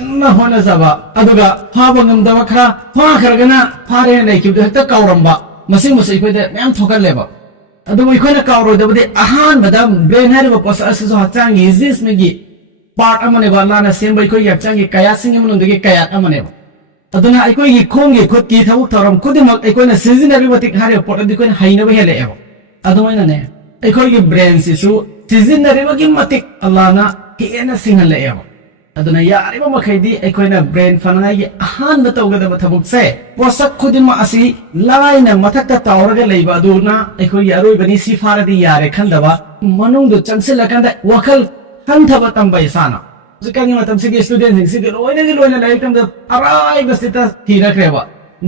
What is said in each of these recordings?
कन्ना होनजबा अदुगा फाबा ngamdaba khara fa khargana fare nei kibda hekta kauramba masing musai khoide myam thokaleba adu ikhoina kaurodabadi ahan badam brain hariba posa asu hachang exist megi part amane ba lana sembai khoi hachang gi kaya sing amunundagi kaya amane aduna ikoi gi khong gi khot ki thau thoram kudimak ikoina seasonary batik hare pot adi koina haina ba hele ebo adumaina ne ikoi gi brain sisu seasonary bagi matik allah na kena singhale ebo aduna yariba makhaidi ikoina brain fanangai gi ahan ba tawgada thabuk se posak khudima asi laina mathakta tawraga leiba aduna ikoi yaroi bani sifaradi yare khandaba manung du changsil akanda wakal khanthaba tambai sana jikani matam sigi student sing sigi loina like tam da arai basita thira kreba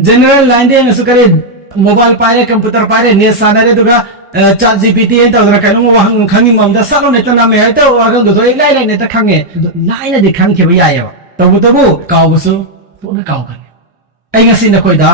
general line de ngasukare mobile pare computer pare ne sanare duga chat gpt en tawra kanu wahang khangi mamda salo neta na me ta wagang do lai neta khange laina de khang ke ya ya tabu kawbusu puna kaw kan ai ngasi na koida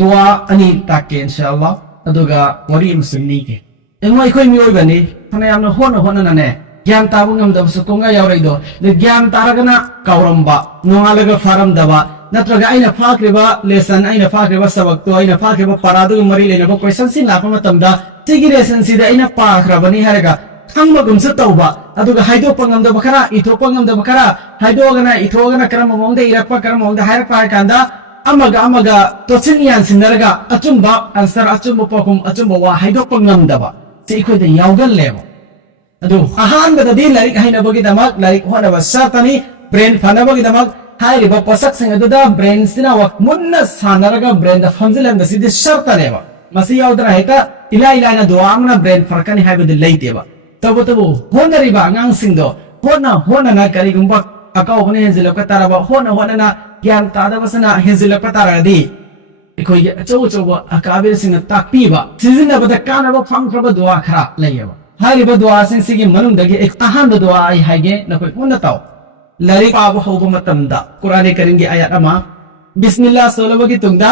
dua ani takke inshallah aduga wari musni ke engoi khoi mi oi bani thana yamna hona na ne gyam tabu ngamda su konga yaurai do de gyam taragana kauramba nongalaga faram daba natraga aina fakreba lesson aina fakreba sabak to aina fakreba paradu mari lena ko question sin la pama tamda sigi lesson si da aina pakhrabani haraga thangma gumsa tawba aduga haido pangamda bakara itho pangamda bakara haido gana karam mongda irakpa karam mongda hairakpa kanda amaga tochin yan sinaraga achumba answer achumba pakum achumba wa haido pangamda ba si ko de yaugal lewa adu ahan bada di larik haina bagi damak larik hona ba satani brain fana bagi damak hai riba posak sing adu da brain sina wak munna sanaraga brain da famzilan da sidhi sharta leba masi yaudra heta ila na duamna brain farkani hai bada leite ba tabu hona riba ngang sing do hona na kari gumba akaw hone henzilaka taraba hona na gyam tada basana henzilaka taradi ikoi chobo akabir sing takpi ba sizina bada kana ba phangkhaba dua khara leyeba हारिबा दुआ सिंग सिगी मनुंदगी एक अहानबा दुआ आई हाइगे नकोय मुन्ना ताव लारिक पाबा हौबा मतमदा कुरान करीम गी आयत अमा बिस्मिल्लाह सोलबगी तुंगदा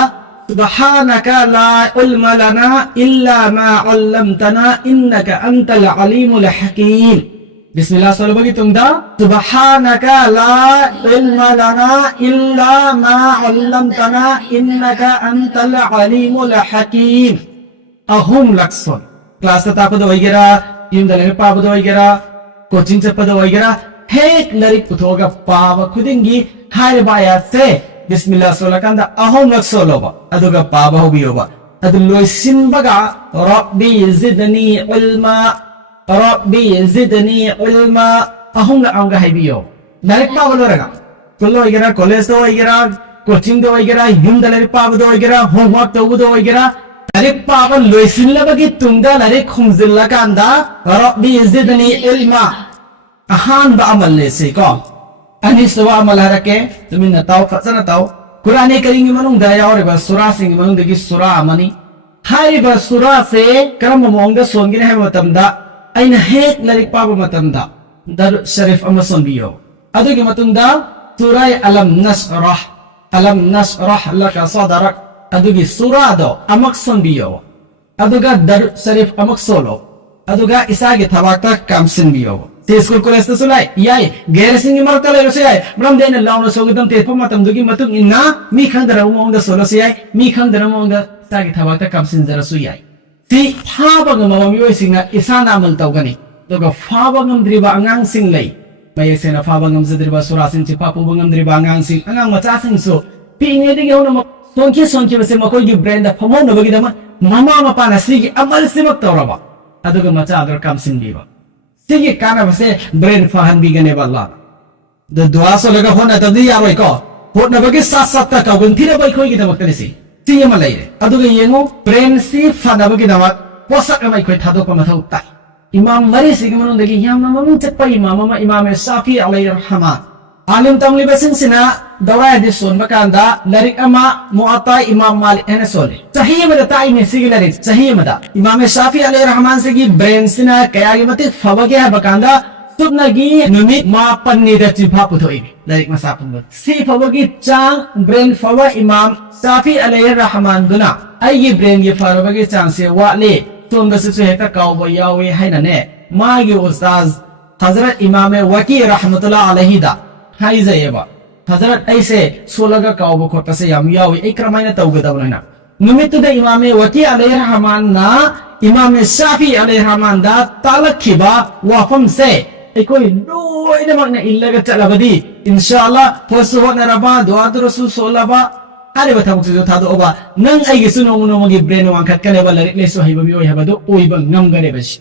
सुबहानका ला इल्मा लना इल्ला मा अल्लमतना इन्नका अंतल अलीमुल हकीम बिस्मिल्लाह सोलबगी तुंगदा सुबहानका ला इल्मा लना इल्ला मा अल्लमतना इन्नका अंतल अलीमुल हकीम अहुम लक्सन क्लास तापद वगैरह युमदा लगे पाबद वगैरह कोचिंग चपद वगैरह हेक लरिक पुथोगा पाब खुदिंगी हाय बाया से बिस्मिल्लाह सोलकंदा अहोम लक सोलोबा अदुगा पाब होबियोबा अदु लोइसिनबगा रब्बी जिदनी इल्मा अहोम ला आंगा हाइबियो लरिक पाब लोरगा कुल्लो वगैरह कॉलेज दो वगैरह कोचिंग दो वगैरह युमदा लगे पाबद वगैरह होमवर्क दो वगैरह लारिक पाबा लोइसिनलबगी तुंगदा लारिक खुंजिल्लकांदा रब्बी जिदनी इल्मा अहानबा अमल लेसे को अनिसवा अमल हरके तुमिन ताव फजना ताव कुरान करीम मनुंगदा यावरेबा सूरा सिंग मनुंगदगी सूरा अमनी हारिबा सूरा से करम मोंगदा सोंगिने है मतमदा अइना हेक लारिक पाबा मतमदा दर शरीफ अमा सोंबियो अदुगी मतुंदा सूरा अलम नशरह लका सदरक अदुगी सूरा दो अमक सोंबियो अदुगा दर शरीफ अमक सोलो अदुगा इसागे थवाक्ता काम सिनबियो ते स्कूल कॉलेज तो सुलाई याय गेर सिंग मरता ले रसे याय ब्रम देन लाउन सोगदम ते फमा तम दुगी मतुक इन्ना मी खंदरा मोंग सोलो से याय मी खंदरा मोंग सागे थवाक्ता काम सिन जरा सु याय ती फाबग ममी ओय सिंगा इसाना अमल तौगनी दोगा फाबगम द्रिबा अंगांग सिंग लै मये सेना फाबगम जद्रिबा सुरा सिंग छि पापु बंगम द्रिबा अंगांग सिंग अंगांग मचा सिंग सो पिने दिगे होनो सोंखि बसे मकोगी ब्रेन दा फमो नबगी दमा ममा मपाना सिगी अमल सिमक तौरबा अदुगा मचा अदर काम सिन बिबा सिगी काना बसे ब्रेन फहन बिगने बल्ला द दुआ सो लगा होना तदी यारोय को होना बगे सात सात तक गन थिरे बय खोगी दमक तरिसि सिगे मलाइरे अदुगा येंगो ब्रेन सि फना बगे दमक पोसक अमै खोय थादो प मथौ ता इमाम मरी सिगी मनु दगी याम ममु चप्पा इमाम शाफी अलैहि रहमान आलिम तमली बसिन सिना दौरा हदीस सोन बकांदा लरिक अमा मुअत्ता इमाम मालिक एने सोले सही मदा ताई ने सिगी लरिक सही मदा इमाम शाफी अलैहि रहमान सिगी ब्रेन सिना कयागी मते फबगे है बकांदा सुबनगी नुमित मा पन्नी द चिफा पुथोई लरिक मसापुन सी फबगी चांग ब्रेन फवा इमाम शाफी अलैहि रहमान दुना आईगी ब्रेन ये फरबगे चांग से वाले तुम से हेता काव यावे हैना ने मागी उस्ताद हजरत इमाम वकी रहमतुल्लाह अलैहि दा हाई जयबा हजरत ऐसे सोलगा काव खोटा से याम यावी एक क्रमाइन तौगदबना नुमितुद इमाम वकी अलैहिर्रहमान ना इमाम शाफी अलैहिर्रहमान दा तालखिबा वाफम से कोई लोइनमकना इल्लगा चलबदी इंशाअल्लाह होसोनरबा दुआद रसूल सोलबा अरे बथामुक थादोबा नंग आइगेसु नोमनोमगी ब्रेन वांखटकनेबा लारिक लेसो हाइबा मिओय हाबदो ओइबा ngमगरेबसि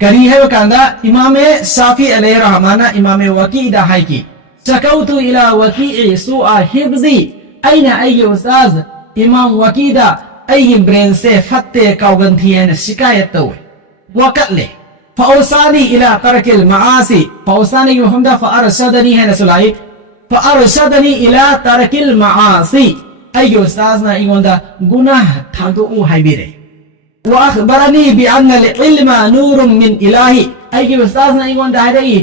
करी है वकांदा इमाम शाफी अलैहिर्रहमान इमाम वकी दा हाइकी शकौतु इला वकी सुआ हिफ्जी अइना आइगे उस्ताद इमाम वकी दा आइगे ब्रेन से फत्ते काउगन थी है शिकायत तौवे वकतले फौसानी इला तरकिल माआसी फौसानी मुहम्मद फअरशदनी है नसुलाई फअरशदनी इला तरकिल माआसी आइगे उस्ताद ना इगोंदा गुनाह थादो उ हाइबिरे वाखबरनी बिअन्न इल्म नूर मिन इलाही आइगे उस्ताद ना इगोंदा हाइरई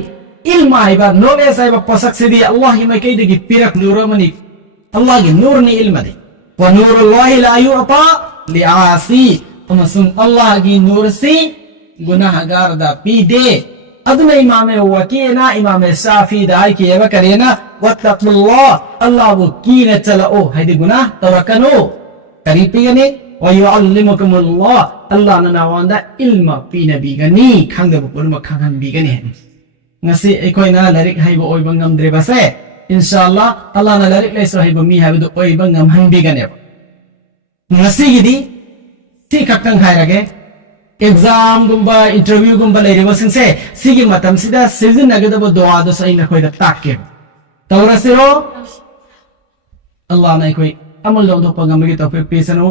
इल्म हाइबा नॉलेज हाइबा पोसक सिदी अल्लाह की मैकैदगी पिरक नूरमनी अल्लाह की नूर नि इल्म दे व नूरुल्लाहि ला युअता लिआसी अमसुन अल्लाह की नूर से गुनाहगार दा पीदे अदम इमाम वकीना इमाम शाफी दाई की एव करेना वत्तकुल्लाह अल्लाह वो कीने चलो हैदि गुनाह तवकनो करीपिगने व युअल्लिमुकुमुल्लाह अल्लाह ना नावंदा इल्म P नबीगनी खांगब Puram खांगन बीगनी ngasi ekoina larik haibo oiba ngamdre base inshallah Allah na larik leso haibo mi haibo oiba ngamhanbi gane ngasi gidi ti kaktang hairage exam gumba interview gumba leire wasingse sigi matam sida season nagada doa do sai na koida takke tawrasiro Allah na koi amal do pangam gi to pe pesano